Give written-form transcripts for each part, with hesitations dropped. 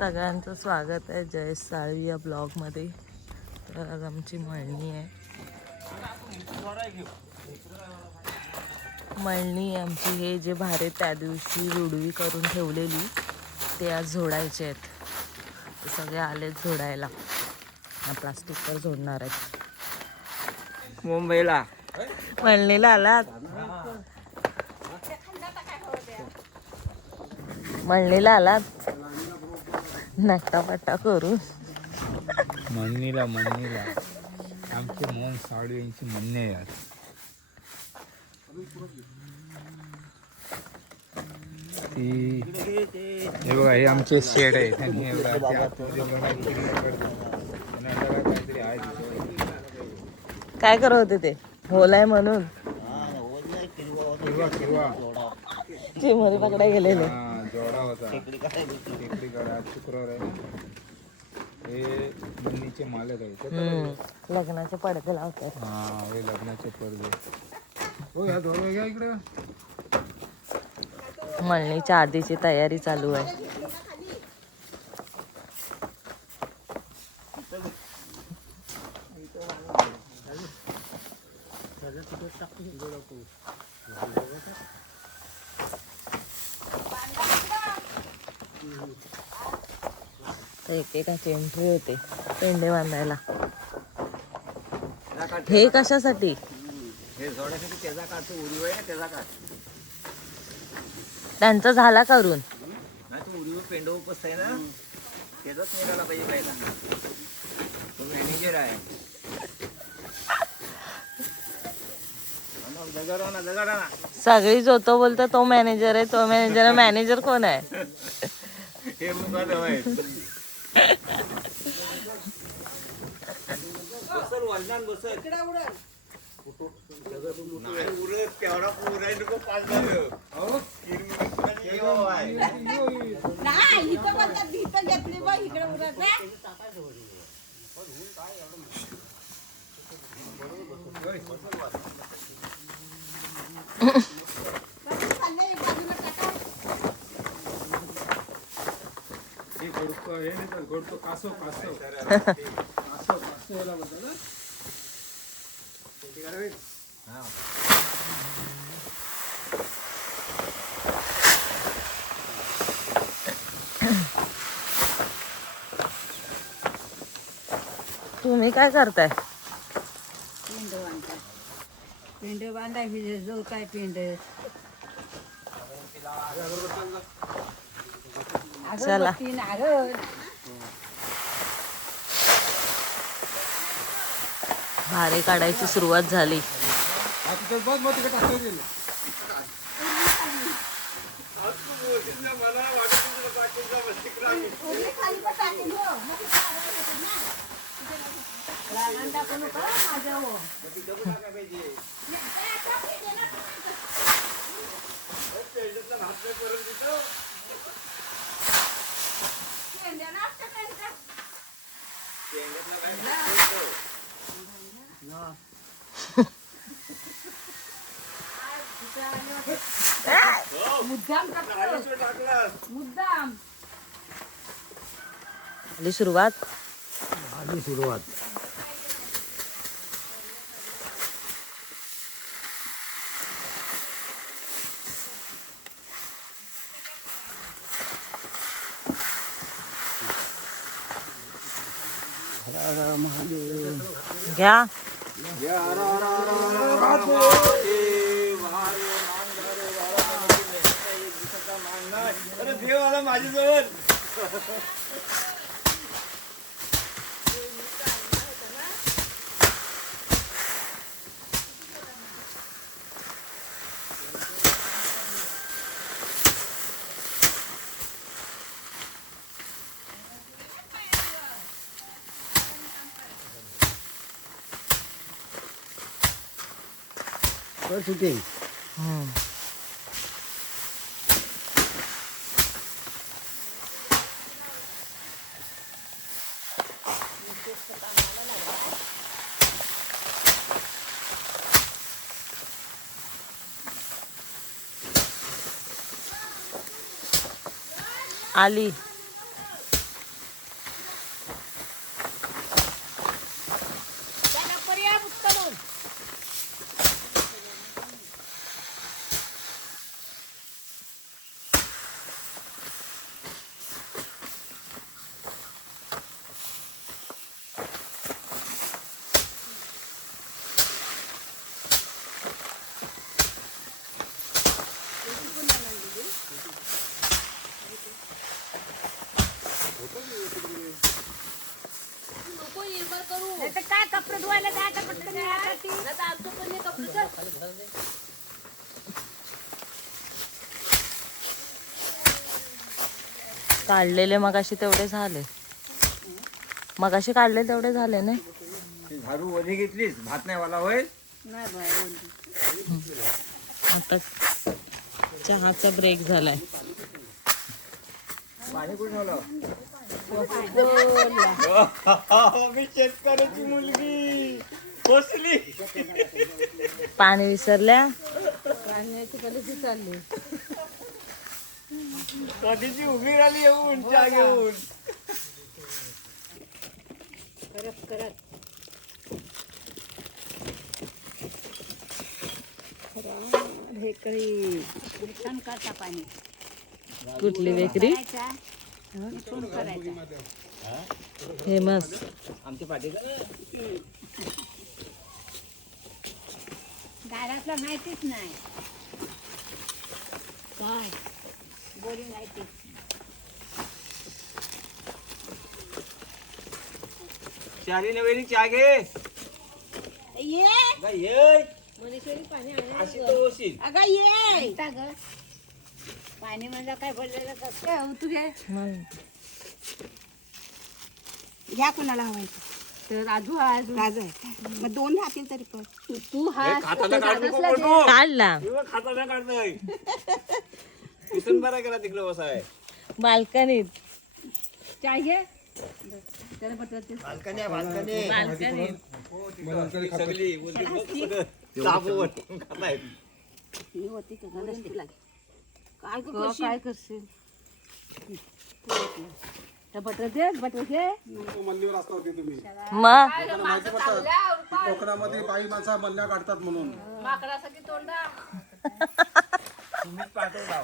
सगळ्यांचं स्वागत आहे जयेश साळवी या ब्लॉगमध्ये. तर आज आमची मळणी आहे. मळणी आमची हे जे भारे त्या दिवशी रुडवी करून ठेवलेली ते आज झोडायचे आहेत. ते सगळे आलेत झोडायला. प्लास्टिकवर झोडणार आहेत. मुंबईला मळणीला आलात? मळणीला आलात? नटापटा करून मन्नीला आमचे मोम साडींची म्हणणे यार. ती हे बघा, हे आमचे शेड आहे. आणि हे बघा, ते आतमध्ये बघा काहीतरी आहे. काय करत होते ते? होलाय म्हणून चिमोरी पकडाय गेलेले. जोडा होता टेकडीकडे शुक्रवार आहे ना. हे मन्नीचे मालक आहेत. लग्नाचे पडदे लावतात. हा, हे लग्नाचे पडदे. हो, ह्या दोघं घ्या इकडे. मळणीच्या आधीची तयारी चालू आहे. एकेकाची एंट्री होते पेंडे बांधायला. हे कशासाठी? त्यांचा झाला करून पेंड उपस्थ आहे ना, त्याचाच निघाला पाहिजे. पहिला तो मॅनेजर आहे. सगळी जो तो बोलतो तो मॅनेजर आहे, तो मॅनेजर आहे. मॅनेजर कोण आहे? हे मुकादम आहे. बसल वजनान बसल तेवढा पुराय नको. 5 झालं. हो, 3 नाही इथं बोलतात इथं घेतली बघ इकडे उरत नाही. तुम्ही काय करताय? पेंड बांधायची जो काय पेंड चला भारे काढायची सुरुवात झाली. मुद्दाम आली सुरुवात. घ्या देव आला माझ्याजवळ. शूटिंग आली. धुवायला जा आता पटकन यासाठी. काढलेले मगाशी तेवढे झाले. मगाशी काढले तेवढे झाले ना. ती झाडू वधी घेतलीस भात नाही वाला होय. नाही बाय आता चहाचा ब्रेक झालाय. पाणी कुठे ठेवलं? मी शेतकऱ्याची मुलगी बसली. पाणी विसरल्या. पाण्याची कधी चालली. कधीची उभी राहिली येऊन चहा घेऊन. करत करत भेकरी छान करता पाणी कुठली बेकरी? मिसळून करायचा. फेमस. आमच्या पाठीला दारातला माहितीच नाही काय बोरिंग आहे ते. चारी नवेली चहा घे. ये अगं ये. मनीश्वरी पाणी अशी तर होशील. अगं ये ग पाणी म्हणजे काय बोललेलं कसं तुझे घ्या कोणाला हवायचं तर राजू राजू आहे मग 2 राहतील तरी पण तू हा खाताना काढ नको बोलतो. काढला. खाताना काढतोय. किसन बरा केला तिकडे बसाय. बाल्कनीत. चाय घे त्याला पटवते बाल्कनी बाल्कनी बाल्कनीत. सगळी बोलते बघ सगळं. चाबूवर खाताय. ही होती का गणेश लागे काय करशील त्या बटर घे मल्लीवर असता होती तुम्ही मग माहिती पडतं कोकणामध्ये बाई माणसा मल्ल्या काढतात म्हणून तुम्हीच पाठवला.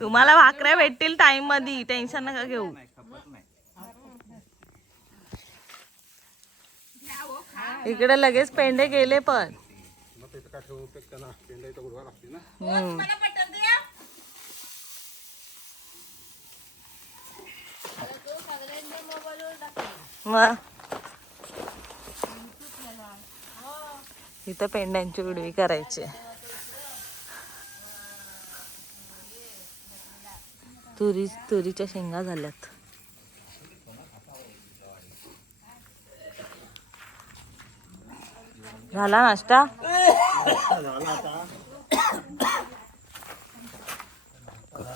तुम्हाला भाकऱ्या भेटतील टाइम मध्ये. टेन्शन नका घेऊ. इकडे लगेच पेंडे गेले पण. मग तिथं काय ठेवून उपयोग त्यांना पेंडा इथं उडवा लागते ना. मग इथं पेंड्यांची उडवी करायची. तुरीच्या शेंगा झाल्यात. झाला नाश्ता.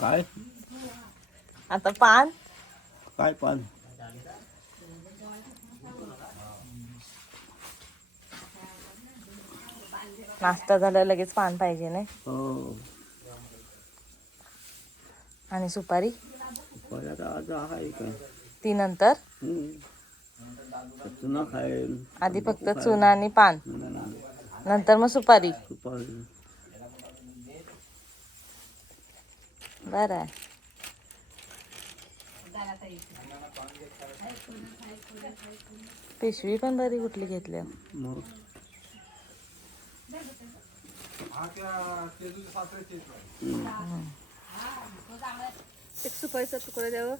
काय आता पान. काय पान? नाश्ता झाला लगेच पान पाहिजे नाही. हो. आणि सुपारी आहे काय ती नंतर. चुना खाईल. आधी फक्त चुना आणि पान नंतर मग सुपारी. बरं आहे. पिशवी पण बरी कुठली घेतली. हा त्या तेजूच्या सासऱ्याची एक सुपारीचा तुकडा द्यावं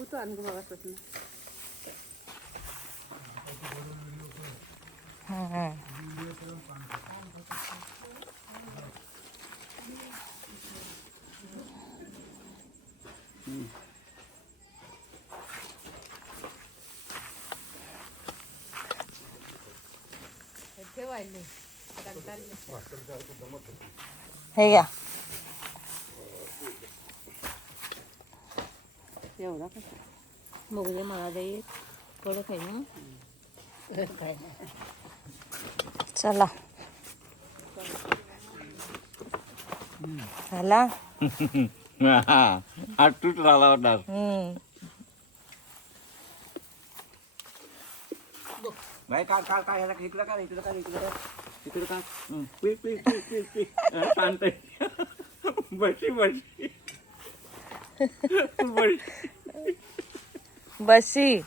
उतो आणखी बघा हे घ्या. एवढा कसा बघूया मला दे कडक आहे ना. चला झाला. आटूट राहिला होता. बाई काढ काढ काढ ह्याला इकडं काढ इकडं काढ इकडं काढ इकडं काढ. P P P P P. शांत बशी बशी. बशी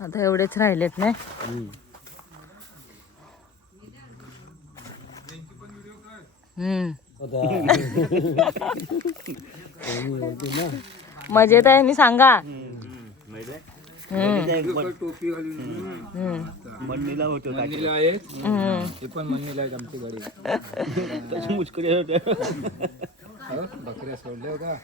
आता एवढेच राहिलेत नाही. मजेत आहे मी सांगा. टोपी घालून मंडीला होतो मंडीला आहे ते पण मंडीला आहेत आमची गाडी मुचकडी होते बकऱ्या सोडल्या का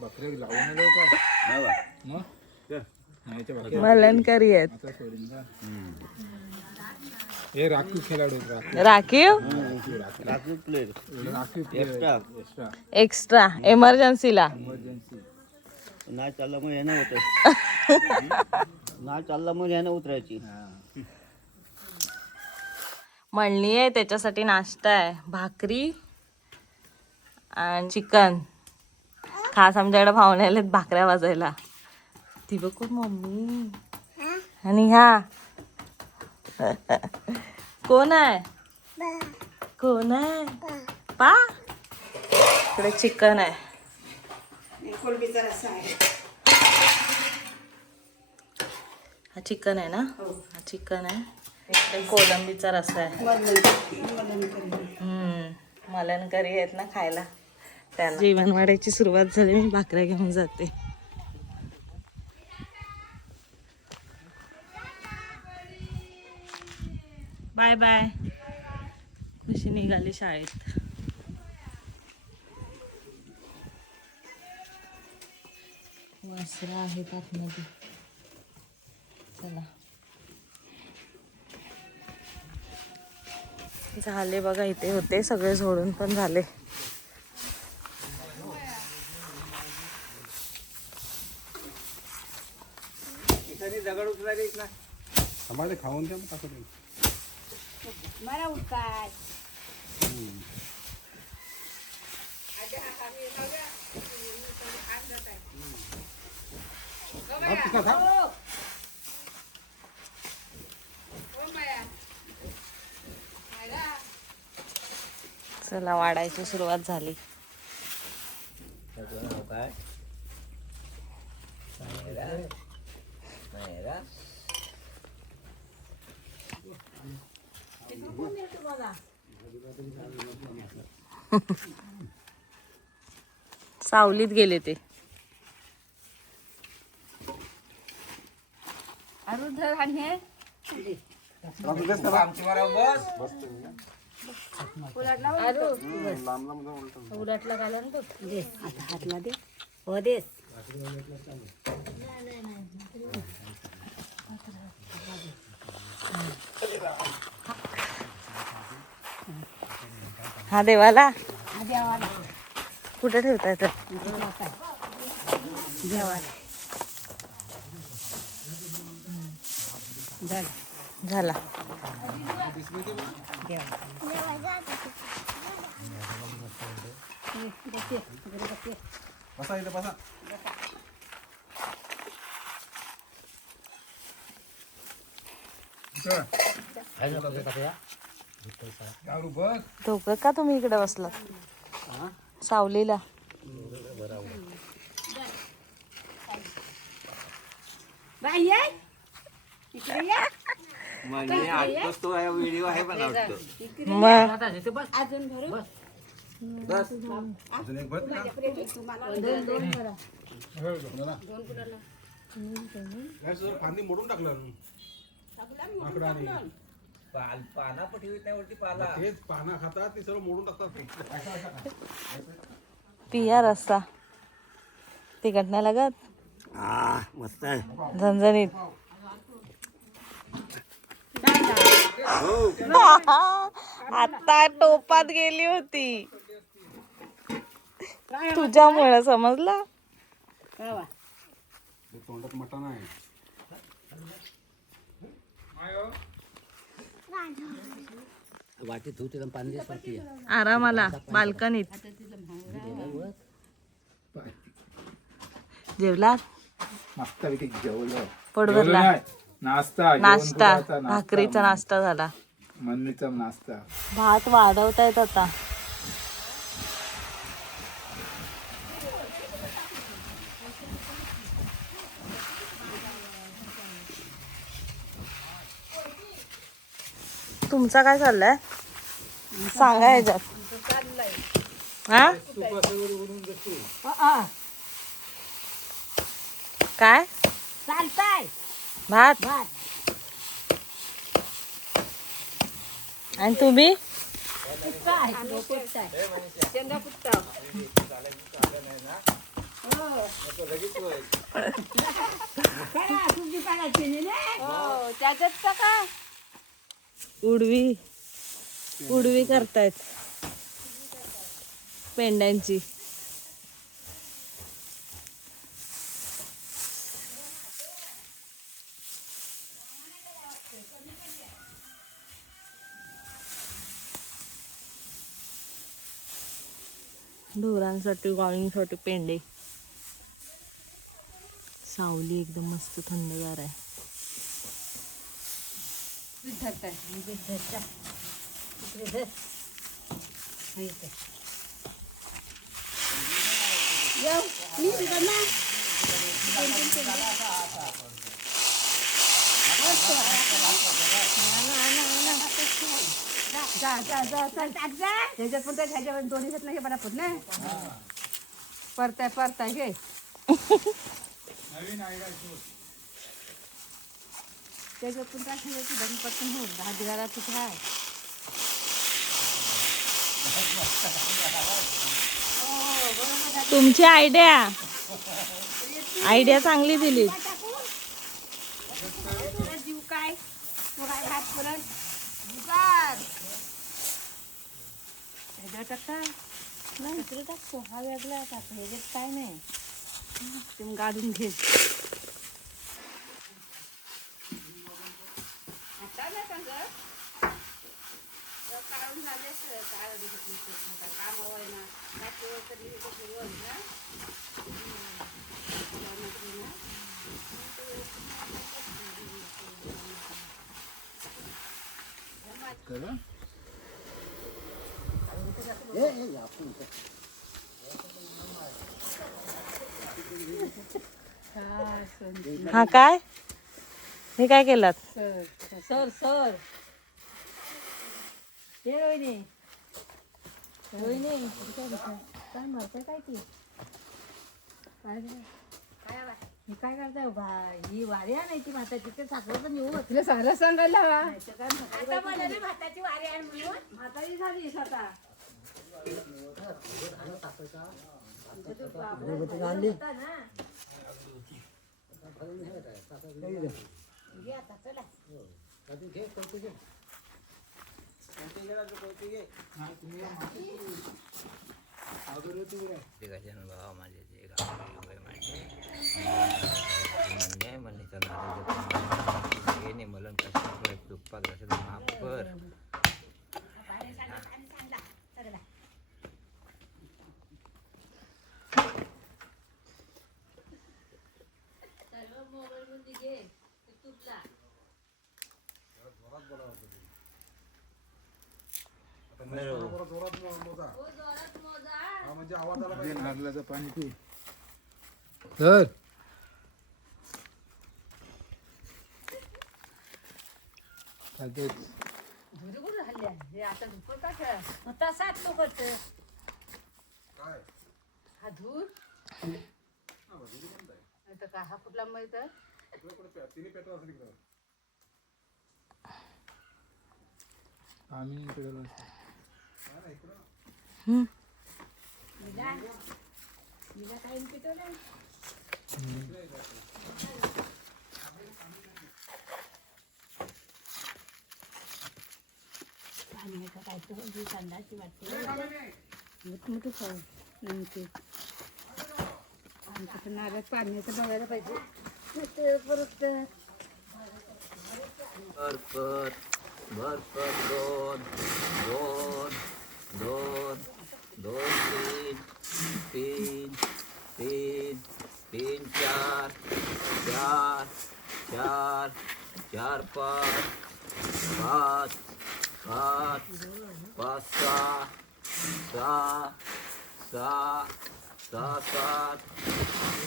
बकऱ्या लावून का मलनकरी आहेत. हे राखीव खेळाडू राखीव एक्स्ट्रा इमर्जन्सीला. नाही चालला मग यानं होत नाही चालला मग यानं उतरायची. मळणी आहे त्याच्यासाठी नाश्ता आहे. भाकरी आणि चिकन. खास आमच्याकडे पाहुणे आलेत भाकऱ्या वाजायला. ती बघ मम्मी. आणि ह्या कोण आहे? कोण आहे? पा इकडे चिकन आहे. कोलंबीचा रस्सा आहे. हा चिकन आहे ना? हा चिकन आहे. इकडे कोलंबीचा रस्सा आहे. मलनकरी आहेत ना खायला. त्याला जेवण वाढायची सुरुवात झाली. मी भाकऱ्या घेऊन जाते. Bye bye. खुशी निघाली शाळेत. वासरा आहेत आतमध्ये. चला झाले बघा. इथे होते सगळे झोडून पण झाले. दगड उचलायला येत ना आम्हाला खाऊन द्या मग टाकून. मला उठकाय चला वाढायची सुरुवात झाली. काय सावलीत गेले ते. आमची मारा बस उलटला घाला ना तो. दे आता हातला दे. हो देस. हा देवाला हा देवाला कुठे ठेवताय तर? देवाला झाला. बसा इथं बसा. दोघं का तुम्ही इकडे बसलात सावलीला? बाई ये इकडे ये. म्हणजे आठवस तो व्हिडिओ आहे पण वाटतो. मग अजून भरू. बस अजून एक भर का? काय सर फांदी मोडून टाकलं आकडाने. पाना पठीत नाही वरती पाला. तेच पाना खातात ती सर्व मोडून टाकतात. पिया रस्सा तिखट नाही लागत. मस्त आहे. झणझणीत. आता टोपात गेली होती तुझ्यामुळे. समजला? तोंडात मटण आहे. वाटीत होते पाणी देत पडते. आरामाला बाल्कनीत. जेवला मस्त पैकी जेवलो. पोट जेवलो भरला नाही. नाश्ता जेवण नाश्ता कुठं आता? भाकरीचा नाश्ता झाला. मम्मीचा नाश्ता. भात वाढवतायत आता. तुमचा काय चाललंय सांगा ह्याच्यात. हा काय चालताय भात आणि तुम्ही त्याच्यात का काय उडवी करतायत पेंड्यांची. ढोरांसाठी गाईंसाठी पेंडे. सावली एकदम मस्त थंडगार आहे. त्याच्यात पण ह्याच्यावर दोन्ही घेत नाही हे बराबर ना परताय घे. त्याच्यात पण काय खायची धनी पटकन हो 10 घरात आहे. तुमची आयडिया चांगली दिली. जीव काय तू काय भात परत जुगार ह्याच्यावर टाकता नाही इकडे टाकतो. हा वेगळा टाकतो ह्याच्यात काय नाही ते मग गाडून घे. काढून झाले काम ना हा काय हे काय केलं सर हे रोहिणी काय म्हणताय काय ती काय करताय ही वारी आणायची भाताची ते साखर तर नेऊ तुला सारं सांगायला हवा भाताची वारी आण म्हणून म्हातारी झाली स्वतः भावा माझे जे गाव म्हणजे म्हणण्याचा नाद मलन कष्ट दुप्पा माफ कर. म्हणजे आवाज आला पाहिजे. नारळाचं पाणी पी. तर तसाच तो करतो हा धूर का हा कुठला माहित आम्ही इकडे टाइम पिटवलं काय तो संडाची वाटते मोठं खाऊ नेमके आमचं नारळ पाण्याचं बघायला पाहिजे परत भरकर 2 3 3 3 तीन चार चार चार चार पाच पाच पाच पाच सहा सहा सहा सहा सात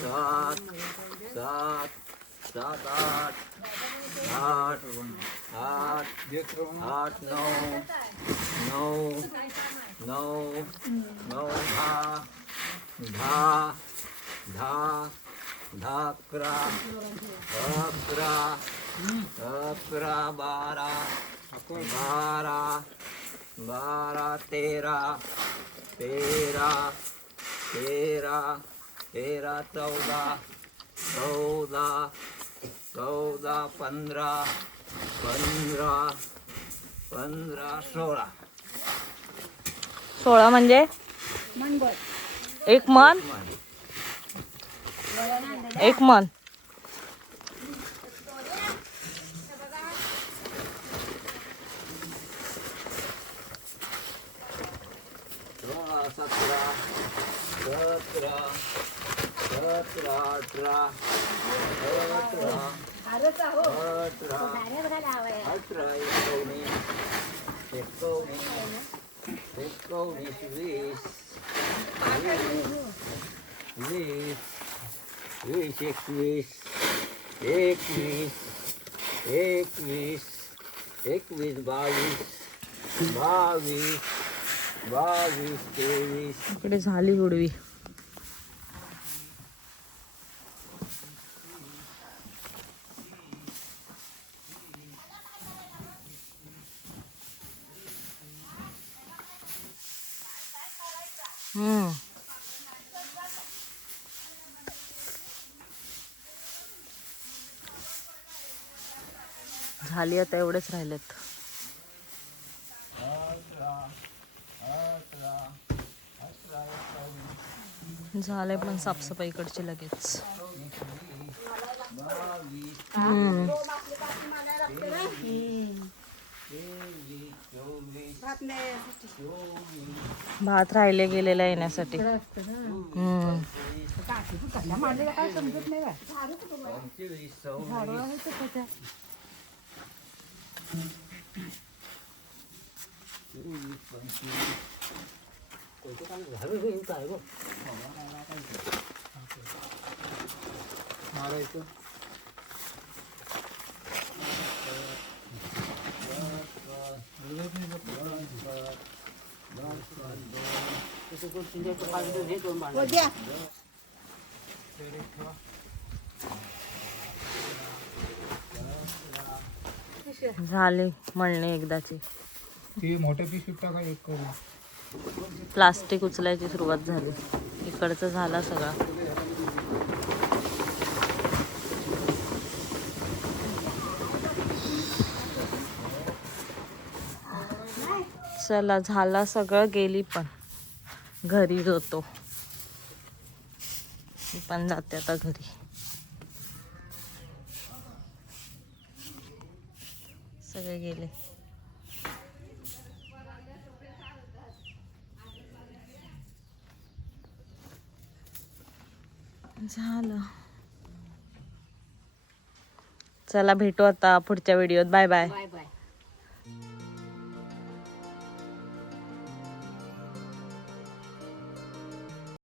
सात सात सात आठ आठ आठ आठ नऊ नऊ नऊ नऊ दहा दहा दहा दहा अकरा अकरा अकरा बारा बारा बारा तेरा तेरा तेरा तेरा चौदा चौदा चौदा पंधरा पंधरा पंधरा 16 16 म्हणजे एक मन एक मन. सतरा सतरा सतरा अठरा अठरा अठरा अठरा एकोणीस एकोणीस एकोणीस वीस वीस वीस एकवीस एकवीस एकवीस एकवीस बावीस बावीस बावीस तेवीस. इकडे झाली उडवी. झाली आता एवढेच राहिलेत. झालंय पण साफसफाई इकडची लगेच. भात राहिले गेलेला येण्यासाठी. झाले मळणे एकदाची. ती मोठे पीस टाका एक करून. प्लास्टिक उचलायची सुरुवात झाली. इकडचं झाला सगळा. चला झाला सगळं. गेली पण घरी होतो. मी पण जाते आता घरी. सगळे गेले. झालं. चला भेटू आता पुढच्या व्हिडिओत. Bye bye. Bye bye.